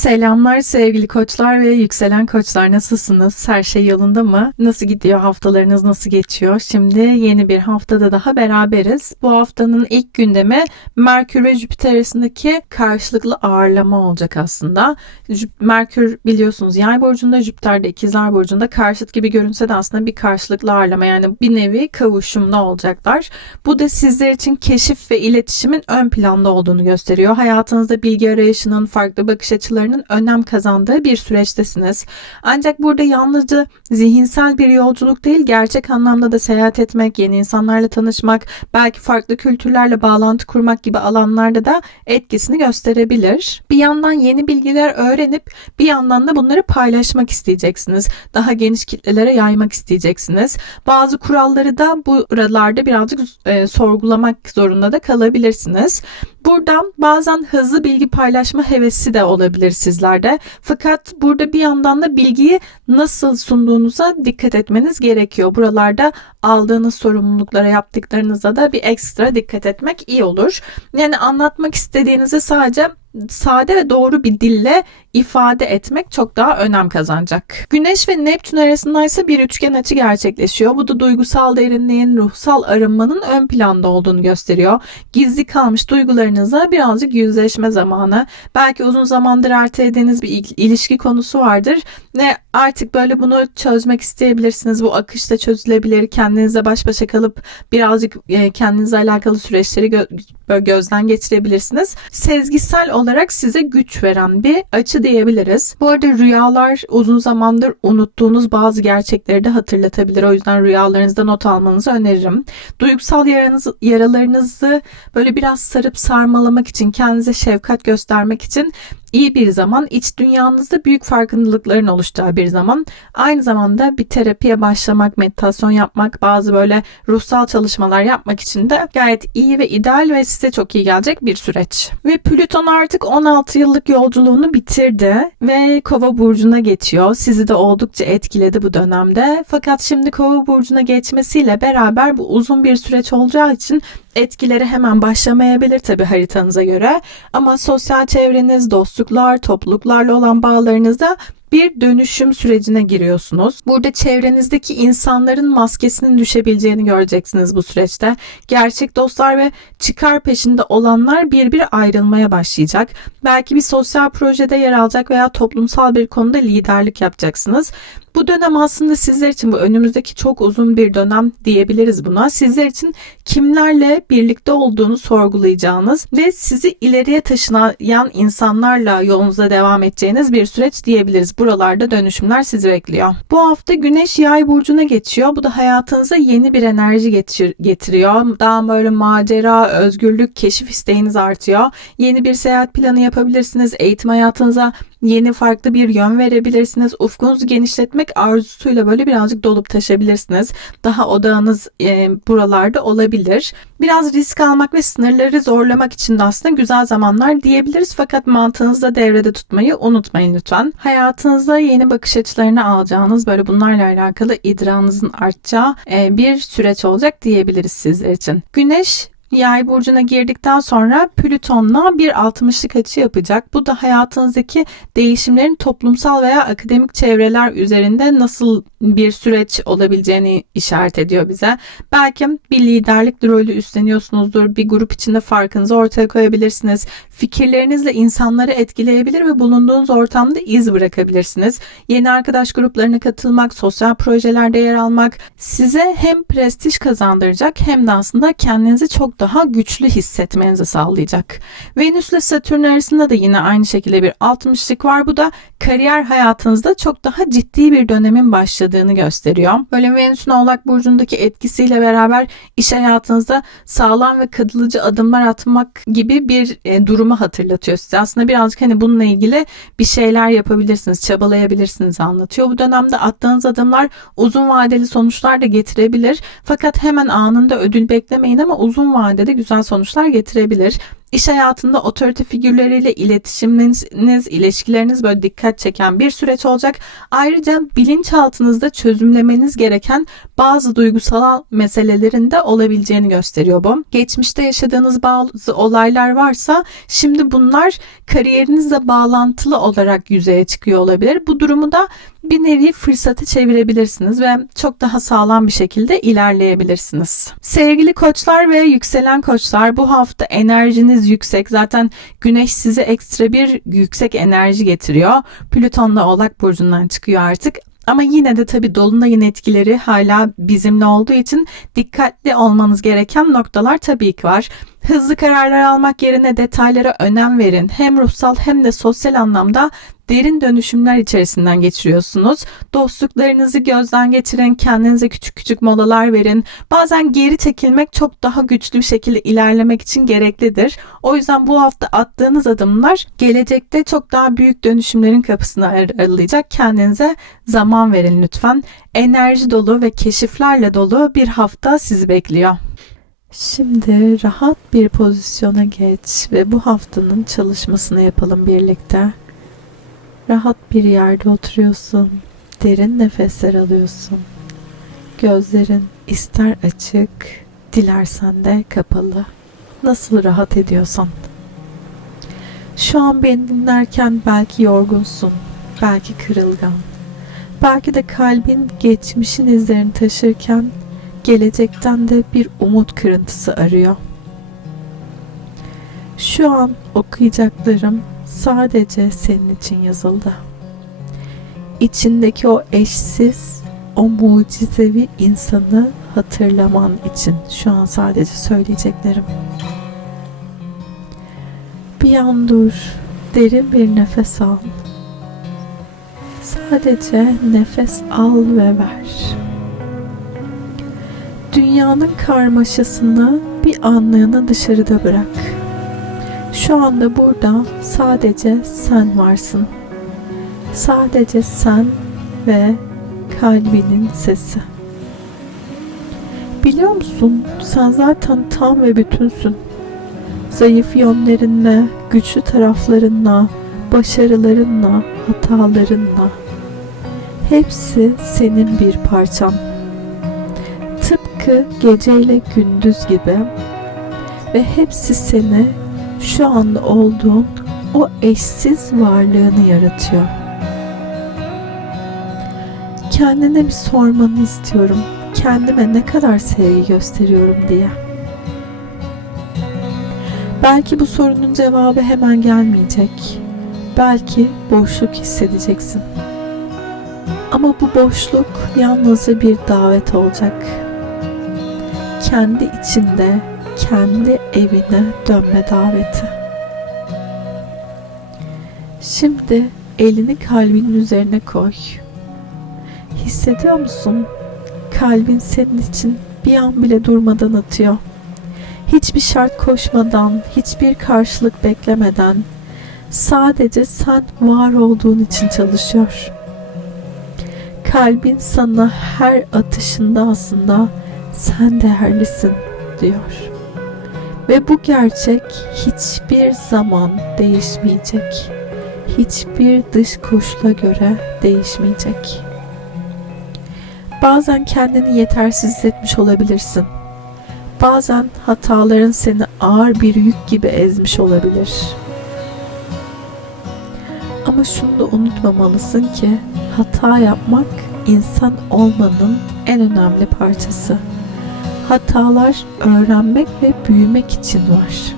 Selamlar sevgili koçlar ve yükselen koçlar nasılsınız? Her şey yolunda mı? Nasıl gidiyor? Haftalarınız nasıl geçiyor? Şimdi yeni bir haftada daha beraberiz. Bu haftanın ilk gündemi Merkür ve Jüpiter arasındaki karşılıklı ağırlama olacak aslında. Merkür biliyorsunuz yay burcunda, Jüpiter de ikizler burcunda karşıt gibi görünse de aslında bir karşılıklı ağırlama yani bir nevi kavuşumda olacaklar. Bu da sizler için keşif ve iletişimin ön planda olduğunu gösteriyor. Hayatınızda bilgi arayışının, farklı bakış açılarının önem kazandığı bir süreçtesiniz. Ancak burada yalnızca zihinsel bir yolculuk değil, gerçek anlamda da seyahat etmek, yeni insanlarla tanışmak, belki farklı kültürlerle bağlantı kurmak gibi alanlarda da etkisini gösterebilir. Bir yandan yeni bilgiler öğrenip bir yandan da bunları paylaşmak isteyeceksiniz. Daha geniş kitlelere yaymak isteyeceksiniz. Bazı kuralları da bu aralarda birazcık e, sorgulamak zorunda da kalabilirsiniz. Buradan bazen hızlı bilgi paylaşma hevesi de olabilir sizlerde. Fakat burada bir yandan da bilgiyi nasıl sunduğunuza dikkat etmeniz gerekiyor. Buralarda aldığınız sorumluluklara yaptıklarınıza da bir ekstra dikkat etmek iyi olur. Yani anlatmak istediğinizi sadece sade ve doğru bir dille ifade etmek çok daha önem kazanacak. Güneş ve Neptün arasında ise bir üçgen açı gerçekleşiyor. Bu da duygusal derinliğin, ruhsal arınmanın ön planda olduğunu gösteriyor. Gizli kalmış duygularınızla birazcık yüzleşme zamanı. Belki uzun zamandır ertelediğiniz bir il- ilişki konusu vardır ve artık böyle bunu çözmek isteyebilirsiniz. Bu akışta çözülebilir. Kendinizle baş başa kalıp birazcık e, kendinizle alakalı süreçleri böyle gözden geçirebilirsiniz. Sezgisel olarak size güç veren bir açı diyebiliriz. Bu arada rüyalar uzun zamandır unuttuğunuz bazı gerçekleri de hatırlatabilir. O yüzden rüyalarınızda not almanızı öneririm. Duygusal yaranız, yaralarınızı böyle biraz sarıp sarmalamak için, kendinize şefkat göstermek için iyi bir zaman, iç dünyanızda büyük farkındalıkların oluştuğu bir zaman. Aynı zamanda bir terapiye başlamak, meditasyon yapmak, bazı böyle ruhsal çalışmalar yapmak için de gayet iyi ve ideal ve size çok iyi gelecek bir süreç. Ve Plüton artık 16 yıllık yolculuğunu bitirdi ve Kova burcuna geçiyor. Sizi de oldukça etkiledi bu dönemde. Fakat şimdi Kova burcuna geçmesiyle beraber bu uzun bir süreç olacağı için etkileri hemen başlamayabilir tabii haritanıza göre. Ama sosyal çevreniz, dostluklar, topluluklarla olan bağlarınızda bir dönüşüm sürecine giriyorsunuz. Burada çevrenizdeki insanların maskesinin düşebileceğini göreceksiniz bu süreçte. Gerçek dostlar ve çıkar peşinde olanlar bir bir ayrılmaya başlayacak. Belki bir sosyal projede yer alacak veya toplumsal bir konuda liderlik yapacaksınız. Bu dönem aslında sizler için bu önümüzdeki çok uzun bir dönem diyebiliriz buna. Sizler için kimlerle birlikte olduğunu sorgulayacağınız ve sizi ileriye taşıyan insanlarla yolunuza devam edeceğiniz bir süreç diyebiliriz. Buralarda dönüşümler sizi bekliyor. Bu hafta Güneş Yay burcuna geçiyor. Bu da hayatınıza yeni bir enerji getir- getiriyor. Daha böyle macera, özgürlük, keşif isteğiniz artıyor. Yeni bir seyahat planı yapabilirsiniz. Eğitim hayatınıza yeni farklı bir yön verebilirsiniz. Ufkunuzu genişletmek arzusuyla böyle birazcık dolup taşabilirsiniz. Daha odağınız e, buralarda olabilir. Biraz risk almak ve sınırları zorlamak için de aslında güzel zamanlar diyebiliriz. Fakat mantığınızda devrede tutmayı unutmayın lütfen. Hayatınızda yeni bakış açılarını alacağınız böyle bunlarla alakalı idrarınızın artacağı e, bir süreç olacak diyebiliriz sizler için. Güneş Yay burcuna girdikten sonra Plüton'la bir 60'lık açı yapacak. Bu da hayatınızdaki değişimlerin toplumsal veya akademik çevreler üzerinde nasıl bir süreç olabileceğini işaret ediyor bize. Belki bir liderlik rolü üstleniyorsunuzdur. Bir grup içinde farkınızı ortaya koyabilirsiniz. Fikirlerinizle insanları etkileyebilir ve bulunduğunuz ortamda iz bırakabilirsiniz. Yeni arkadaş gruplarına katılmak, sosyal projelerde yer almak size hem prestij kazandıracak hem de aslında kendinizi çok daha güçlü hissetmenizi sağlayacak. Venüs ile Satürn arasında da yine aynı şekilde bir 60'lık var. Bu da kariyer hayatınızda çok daha ciddi bir dönemin başladığını gösteriyor. Böyle Venüs'ün Oğlak Burcu'ndaki etkisiyle beraber iş hayatınızda sağlam ve kalıcı adımlar atmak gibi bir e, durumu hatırlatıyor size. Aslında birazcık hani bununla ilgili bir şeyler yapabilirsiniz, çabalayabilirsiniz anlatıyor. Bu dönemde attığınız adımlar uzun vadeli sonuçlar da getirebilir. Fakat hemen anında ödül beklemeyin ama uzun vadede güzel sonuçlar getirebilir. İş hayatında otorite figürleriyle iletişiminiz, ilişkileriniz böyle dikkat çeken bir süreç olacak. Ayrıca bilinçaltınızda çözümlemeniz gereken bazı duygusal meselelerin de olabileceğini gösteriyor bu. Geçmişte yaşadığınız bazı olaylar varsa şimdi bunlar kariyerinizle bağlantılı olarak yüzeye çıkıyor olabilir. Bu durumu da bir nevi fırsatı çevirebilirsiniz ve çok daha sağlam bir şekilde ilerleyebilirsiniz. Sevgili koçlar ve yükselen koçlar bu hafta enerjiniz yüksek. Zaten güneş size ekstra bir yüksek enerji getiriyor. Plüton da Oğlak burcundan çıkıyor artık. Ama yine de tabii dolunayın etkileri hala bizimle olduğu için dikkatli olmanız gereken noktalar tabii ki var. Hızlı kararlar almak yerine detaylara önem verin. Hem ruhsal hem de sosyal anlamda derin dönüşümler içerisinden geçiriyorsunuz. Dostluklarınızı gözden geçirin, kendinize küçük küçük molalar verin. Bazen geri çekilmek çok daha güçlü bir şekilde ilerlemek için gereklidir. O yüzden bu hafta attığınız adımlar gelecekte çok daha büyük dönüşümlerin kapısını aralayacak. Kendinize zaman verin lütfen. Enerji dolu ve keşiflerle dolu bir hafta sizi bekliyor. Şimdi rahat bir pozisyona geç ve bu haftanın çalışmasını yapalım birlikte. Rahat bir yerde oturuyorsun. Derin nefesler alıyorsun. Gözlerin ister açık, dilersen de kapalı. Nasıl rahat ediyorsan. Şu an beni dinlerken belki yorgunsun, belki kırılgan. Belki de kalbin geçmişin izlerini taşırken gelecekten de bir umut kırıntısı arıyor. Şu an okuyacaklarım sadece senin için yazıldı. İçindeki o eşsiz, o mucizevi insanı hatırlaman için şu an sadece söyleyeceklerim. Bir an dur, derin bir nefes al. Sadece nefes al ve ver. Dünyanın karmaşasını bir anlığına dışarıda bırak. Şu anda burada sadece sen varsın. Sadece sen ve kalbinin sesi. Biliyor musun? Sen zaten tam ve bütünsün. Zayıf yönlerinle, güçlü taraflarınla, başarılarınla, hatalarınla. Hepsi senin bir parçan. Tıpkı geceyle gündüz gibi ve hepsi seni şu anda olduğun o eşsiz varlığını yaratıyor. Kendine bir sormanı istiyorum. Kendime ne kadar sevgi gösteriyorum diye. Belki bu sorunun cevabı hemen gelmeyecek. Belki boşluk hissedeceksin. Ama bu boşluk yalnızca bir davet olacak. Kendi içinde kendi evine dönme daveti. Şimdi elini kalbinin üzerine koy. Hissediyor musun? Kalbin senin için bir an bile durmadan atıyor. Hiçbir şart koşmadan, hiçbir karşılık beklemeden sadece sen var olduğun için çalışıyor. Kalbin sana her atışında aslında sen değerlisin diyor. Ve bu gerçek hiçbir zaman değişmeyecek. Hiçbir dış koşula göre değişmeyecek. Bazen kendini yetersiz hissetmiş olabilirsin. Bazen hataların seni ağır bir yük gibi ezmiş olabilir. Ama şunu da unutmamalısın ki hata yapmak insan olmanın en önemli parçası. Hatalar öğrenmek ve büyümek için var.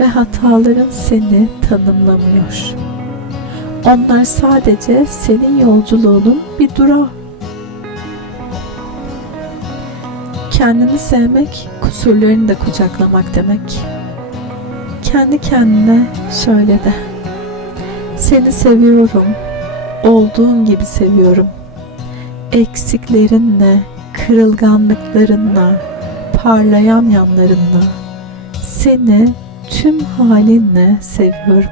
Ve hataların seni tanımlamıyor. Onlar sadece senin yolculuğunun bir durağı. Kendini sevmek, kusurlarını da kucaklamak demek. Kendi kendine şöyle de. Seni seviyorum. Olduğun gibi seviyorum. Eksiklerinle, kırılganlıklarınla, parlayan yanlarınla seni tüm halinle seviyorum.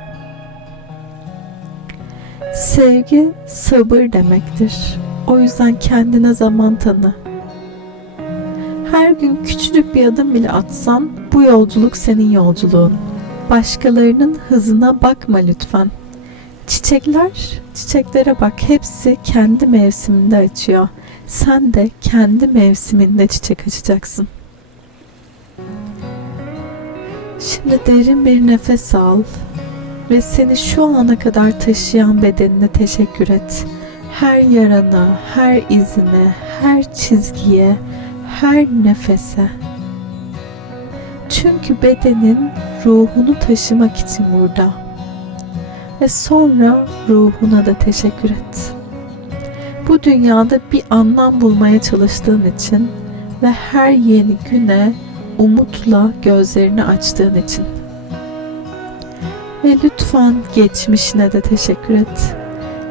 Sevgi sabır demektir. O yüzden kendine zaman tanı. Her gün küçücük bir adım bile atsan bu yolculuk senin yolculuğun. Başkalarının hızına bakma lütfen. Çiçekler, çiçeklere bak hepsi kendi mevsiminde açıyor. Sen de kendi mevsiminde çiçek açacaksın. Şimdi derin bir nefes al ve seni şu ana kadar taşıyan bedenine teşekkür et. Her yarana, her izine, her çizgiye, her nefese. Çünkü bedenin ruhunu taşımak için burada. Ve sonra ruhuna da teşekkür et. Bu dünyada bir anlam bulmaya çalıştığın için ve her yeni güne umutla gözlerini açtığın için. Ve lütfen geçmişine de teşekkür et.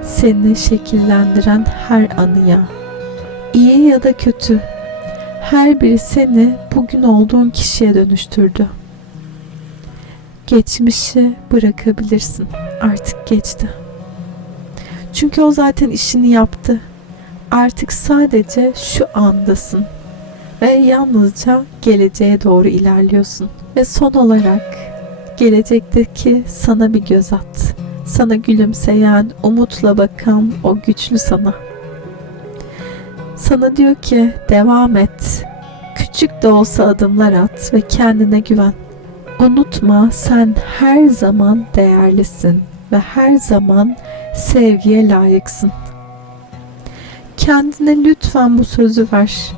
Seni şekillendiren her anıya, iyi ya da kötü, her biri seni bugün olduğun kişiye dönüştürdü. Geçmişi bırakabilirsin. Artık geçti. Çünkü o zaten işini yaptı. Artık sadece şu andasın ve yalnızca geleceğe doğru ilerliyorsun. Ve son olarak gelecekteki sana bir göz at. Sana gülümseyen, umutla bakan o güçlü sana. Sana diyor ki devam et. Küçük de olsa adımlar at ve kendine güven. Unutma sen her zaman değerlisin ve her zaman sevgiye layıksın. Kendine lütfen bu sözü ver.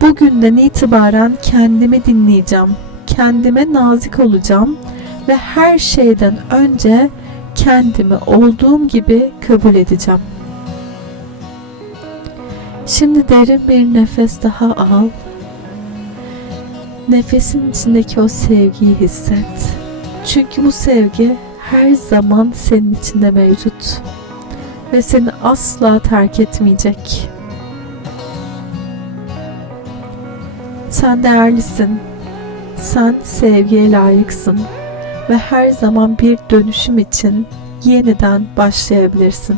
Bugünden itibaren kendimi dinleyeceğim. Kendime nazik olacağım ve her şeyden önce kendimi olduğum gibi kabul edeceğim. Şimdi derin bir nefes daha al. Nefesin içindeki o sevgiyi hisset. Çünkü bu sevgi her zaman senin içinde mevcut ve seni asla terk etmeyecek. Sen değerlisin. Sen sevgiye layıksın ve her zaman bir dönüşüm için yeniden başlayabilirsin.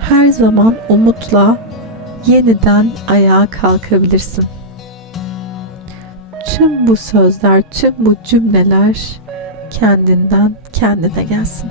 Her zaman umutla yeniden ayağa kalkabilirsin. Tüm bu sözler, tüm bu cümleler kendinden kendine gelsin.